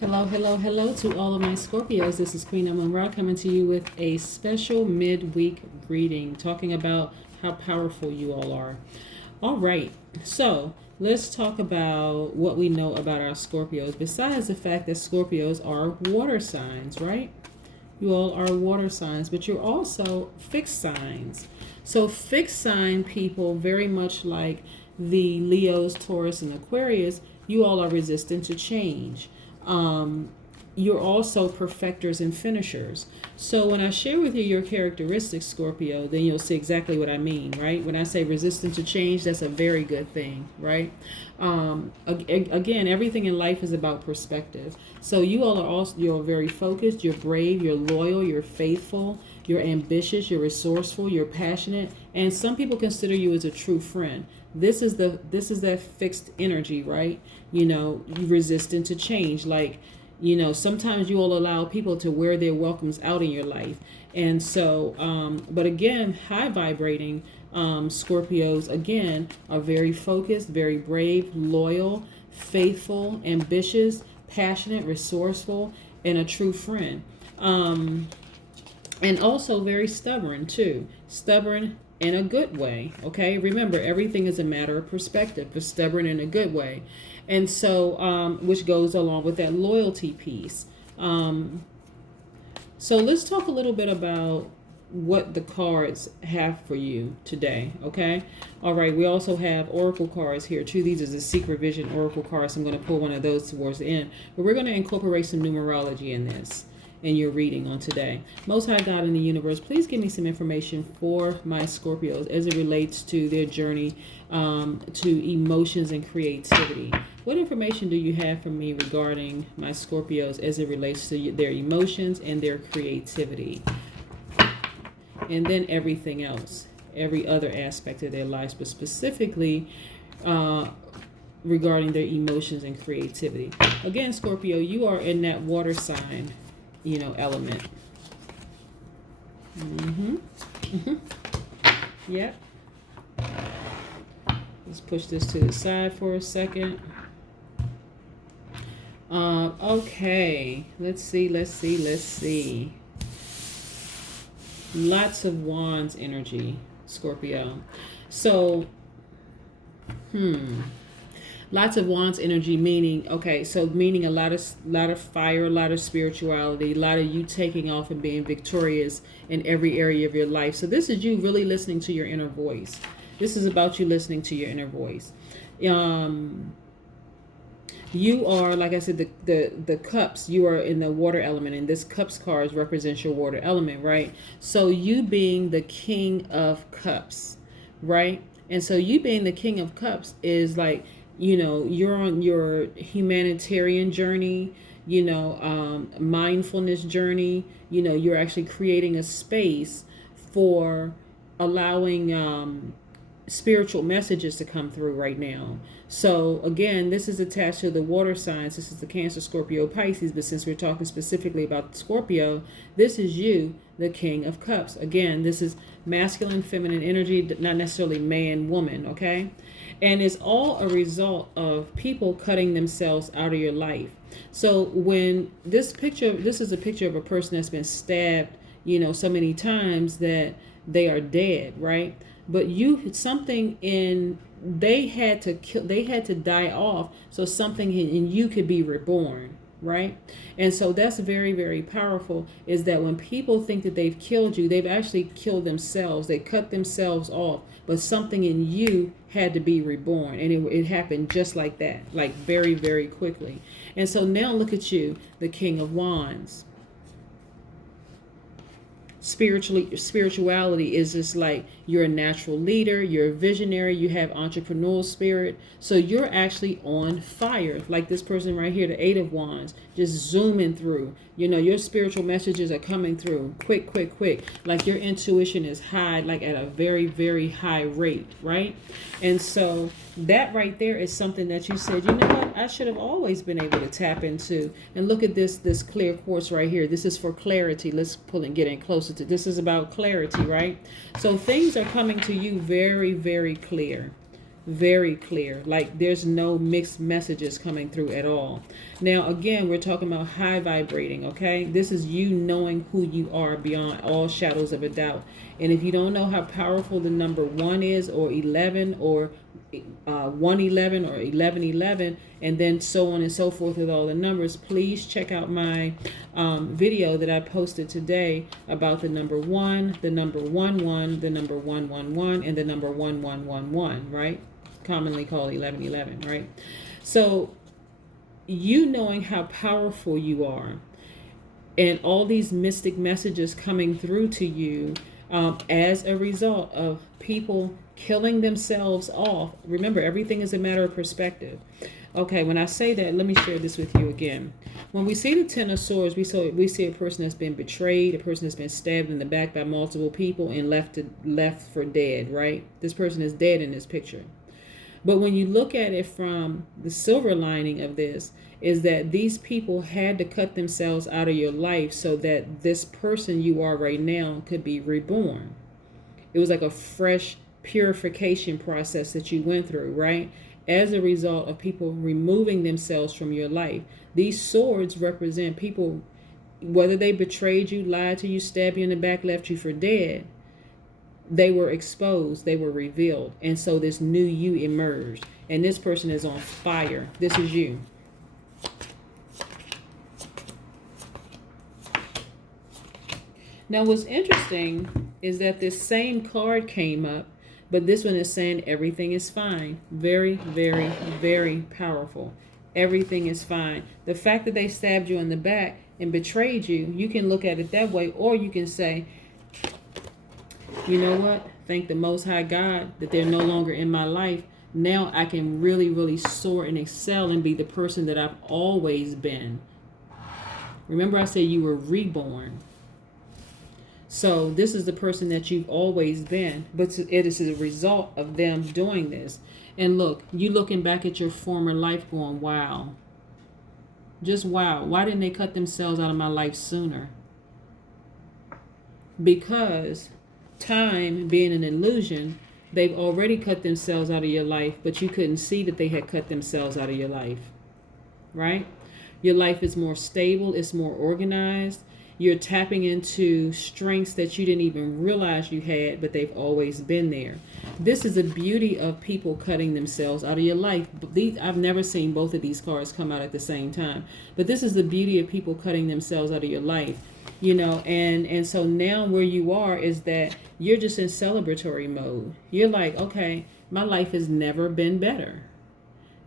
Hello, hello, hello to all of my Scorpios. This is Queen Amun-Ra coming to you with a special midweek reading talking about how powerful you all are. All right, so let's talk about what we know about our Scorpios, besides the fact that Scorpios are water signs, right? You all are water signs, but you're also fixed signs. So, fixed sign people, very much like the Leos, Taurus, and Aquarius, you all are resistant to change. Um, you're also perfecters and finishers. So when I share with you your characteristics, Scorpio, then you'll see exactly what I mean, right? When I say resistant to change, that's a very good thing, right? Again, everything in life is about perspective. So you all are also, you're very focused, you're brave, you're loyal, you're faithful, you're ambitious, you're resourceful, you're passionate, and some people consider you as a true friend. This is that fixed energy, right? Resistant to change. Like, sometimes you will allow people to wear their welcomes out in your life. And so, but again, high vibrating Scorpios, again, are very focused, very brave, loyal, faithful, ambitious, passionate, resourceful, and a true friend. And also very stubborn, too. Stubborn in a good way. Okay, remember, everything is a matter of perspective, but stubborn in a good way. And so, which goes along with that loyalty piece. So let's talk a little bit about what the cards have for you today. Okay, all right, we also have oracle cards here too. These are the secret vision oracle cards. I'm going to pull one of those towards the end, but we're going to incorporate some numerology in this, in your reading on today. Most High God in the universe, please give me some information for my Scorpios as it relates to their journey to emotions and creativity. What information do you have for me regarding my Scorpios as it relates to their emotions and their creativity? And then everything else, every other aspect of their lives, but specifically regarding their emotions and creativity. Again, Scorpio, you are in that water sign, element. Yep. Let's push this to the side for a second. Okay, let's see. Lots of wands energy, Scorpio. So, lots of wands energy, meaning, okay, so meaning a lot of fire, a lot of spirituality, a lot of you taking off and being victorious in every area of your life. So this is you really listening to your inner voice. This is about you listening to your inner voice. You are, like I said, the cups, you are in the water element, and this cups cards represents your water element, right? So you being the king of cups, right? And so you being the king of cups is like, you're on your humanitarian journey, mindfulness journey. You're actually creating a space for allowing spiritual messages to come through right now. So again, this is attached to the water signs. This is the Cancer, Scorpio, Pisces. But since we're talking specifically about Scorpio, this is you, the King of Cups. Again, this is masculine, feminine energy, not necessarily man, woman, okay? And it's all a result of people cutting themselves out of your life. So when this is a picture of a person that's been stabbed, so many times that they are dead, right? But they had to die off so something in you could be reborn, right? And so that's very, very powerful, is that when people think that they've killed you, they've actually killed themselves. They cut themselves off, but something in you had to be reborn, and it happened just like that, like very, very quickly. And so now look at you, the King of Wands. Spirituality is just like, you're a natural leader, you're a visionary, you have entrepreneurial spirit. So you're actually on fire, like this person right here, the Eight of Wands, just zooming through. Your spiritual messages are coming through quick, like your intuition is high, like at a very, very high rate, right? And so that right there is something that you said, what, I should have always been able to tap into. And look at this clear quartz right here. This is for clarity. Let's pull and get in closer to this. Is about clarity, right? So things are coming to you very, very clear. Very clear. Like there's no mixed messages coming through at all. Now, again, we're talking about high vibrating, okay? This is you knowing who you are beyond all shadows of a doubt. And if you don't know how powerful the number 1 is, or 11, or 111, or 1111, and then so on and so forth with all the numbers, please check out my video that I posted today about the number 1, the number 11, the number 111, and the number 1111, right? Commonly called 1111, right? So you knowing how powerful you are, and all these mystic messages coming through to you as a result of people killing themselves off. Remember, everything is a matter of perspective. Okay, when I say that, let me share this with you again. When we see the Ten of Swords, we see a person that's been betrayed, a person that's been stabbed in the back by multiple people and left for dead, right? This person is dead in this picture. But when you look at it from the silver lining of this, is that these people had to cut themselves out of your life so that this person you are right now could be reborn. It was like a fresh purification process that you went through, right? As a result of people removing themselves from your life. These swords represent people, whether they betrayed you, lied to you, stabbed you in the back, left you for dead. They were exposed, they were revealed. And so this new you emerged. And this person is on fire. This is you. Now what's interesting is that this same card came up, but this one is saying everything is fine. Very, very, very powerful. Everything is fine. The fact that they stabbed you in the back and betrayed you, you can look at it that way, or you can say, you know what? Thank the Most High God that they're no longer in my life. Now I can really, really soar and excel and be the person that I've always been. Remember I said you were reborn. So this is the person that you've always been, but it is a result of them doing this. And look, you looking back at your former life going, wow. Just wow. Why didn't they cut themselves out of my life sooner? Because time being an illusion, they've already cut themselves out of your life, but you couldn't see that they had cut themselves out of your life, right? Your life is more stable, it's more organized. You're tapping into strengths that you didn't even realize you had, but they've always been there. This is the beauty of people cutting themselves out of your life. I've never seen both of these cards come out at the same time, but this is the beauty of people cutting themselves out of your life. You know, and so now where you are is that you're just in celebratory mode. You're like, okay, my life has never been better.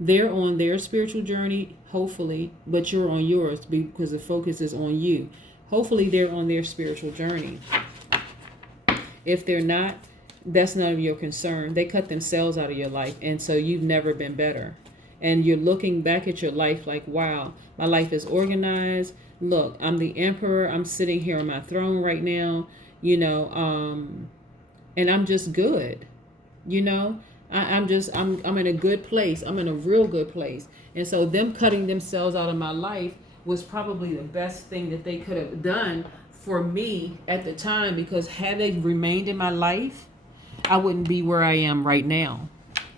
They're on their spiritual journey, hopefully, but you're on yours because the focus is on you. Hopefully they're on their spiritual journey. If they're not, that's none of your concern. They cut themselves out of your life, and so you've never been better. And you're looking back at your life like, wow, my life is organized. Look, I'm the emperor. I'm sitting here on my throne right now, you know, and I'm just good, you know. I'm in a good place. I'm in a real good place. And so them cutting themselves out of my life was probably the best thing that they could have done for me at the time, because had they remained in my life, I wouldn't be where I am right now.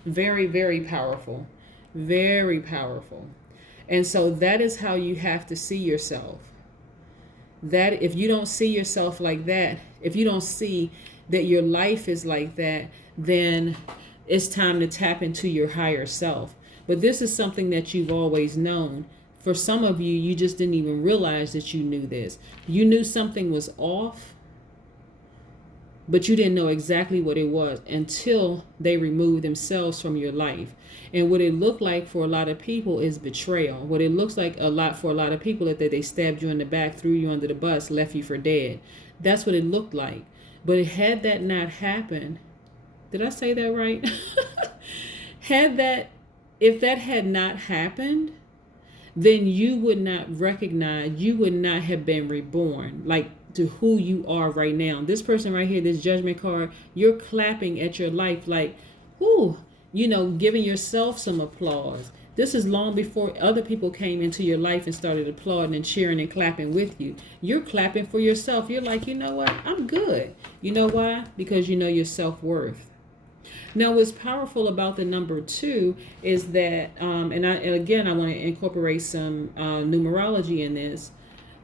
Very, very powerful. Very powerful. And so that is how you have to see yourself. That if you don't see yourself like that, if you don't see that your life is like that, then it's time to tap into your higher self. But this is something that you've always known. For some of you, you just didn't even realize that you knew this. You knew something was off, but you didn't know exactly what it was until they removed themselves from your life. And what it looked like for a lot of people is betrayal. What it looks like for a lot of people is that they stabbed you in the back, threw you under the bus, left you for dead. That's what it looked like. But had that not happened, did I say that right? If that had not happened, then you would not recognize, you would not have been reborn, like to who you are right now. This person right here, this judgment card, you're clapping at your life like, whoo, you know, giving yourself some applause. This is long before other people came into your life and started applauding and cheering and clapping with you. You're clapping for yourself. You're like, you know what? I'm good. You know why? Because you know your self-worth. Now, what's powerful about the number two is that, and again, I want to incorporate some numerology in this.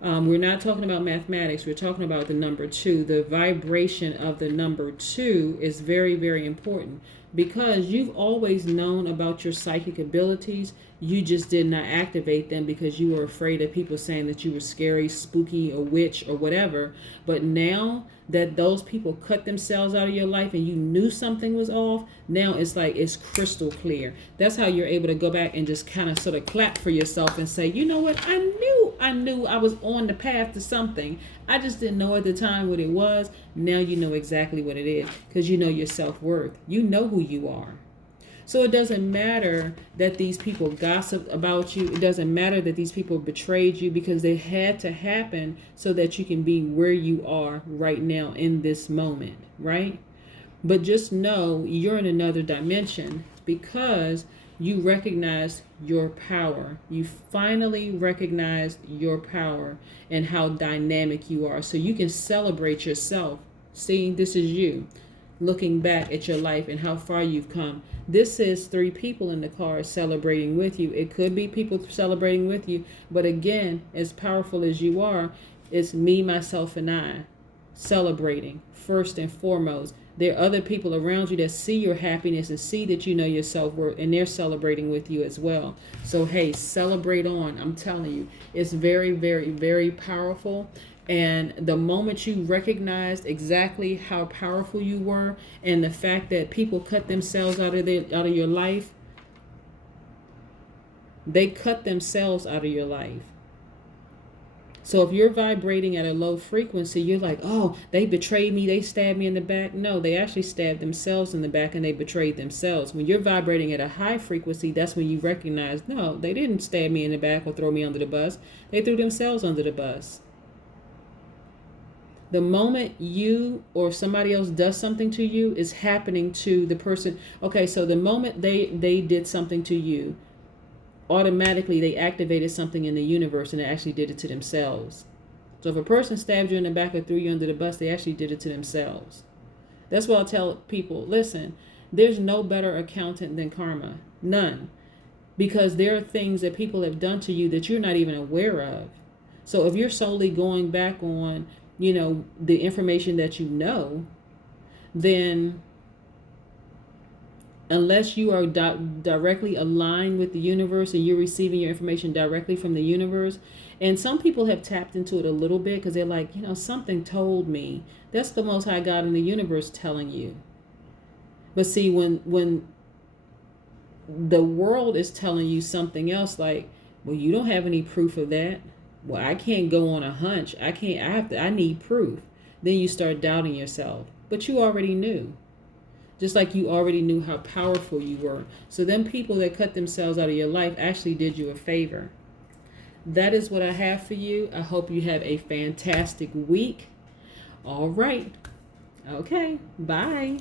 We're not talking about mathematics. We're talking about the number two. The vibration of the number two is very, very important because you've always known about your psychic abilities. You just did not activate them because you were afraid of people saying that you were scary, spooky, a witch, or whatever. But now that those people cut themselves out of your life and you knew something was off, now it's like it's crystal clear. That's how you're able to go back and just kind of sort of clap for yourself and say, you know what, I knew I was on the path to something. I just didn't know at the time what it was. Now you know exactly what it is because you know your self-worth. You know who you are. So it doesn't matter that these people gossiped about you. It doesn't matter that these people betrayed you because they had to happen so that you can be where you are right now in this moment, right? But just know you're in another dimension because you recognize your power. You finally recognize your power and how dynamic you are. So you can celebrate yourself. See, this is you looking back at your life and how far you've come. This is 3 people in the car celebrating with you. It could be people celebrating with you, but again, as powerful as you are, it's me, myself, and I celebrating first and foremost. There are other people around you that see your happiness and see that you know your self-worth, and they're celebrating with you as well. So hey, celebrate on. I'm telling you, it's very, very, very powerful. And the moment you recognized exactly how powerful you were and the fact that people cut themselves out of your life, they cut themselves out of your life. So if you're vibrating at a low frequency, you're like, oh, they betrayed me, they stabbed me in the back. No, they actually stabbed themselves in the back and they betrayed themselves. When you're vibrating at a high frequency, that's when you recognize, no, they didn't stab me in the back or throw me under the bus. They threw themselves under the bus. The moment you or somebody else does something to you is happening to the person. Okay, so the moment they did something to you, automatically they activated something in the universe and they actually did it to themselves. So if a person stabbed you in the back or threw you under the bus, they actually did it to themselves. That's what I'll tell people. Listen, there's no better accountant than karma. None. Because there are things that people have done to you that you're not even aware of. So if you're solely going back on the information that you know, then unless you are directly aligned with the universe and you're receiving your information directly from the universe, and some people have tapped into it a little bit because they're like, something told me. That's the Most High God in the universe telling you. But see, when the world is telling you something else, like, well, you don't have any proof of that. Well, I can't go on a hunch. I need proof. Then you start doubting yourself. But you already knew. Just like you already knew how powerful you were. So then people that cut themselves out of your life actually did you a favor. That is what I have for you. I hope you have a fantastic week. All right. Okay. Bye.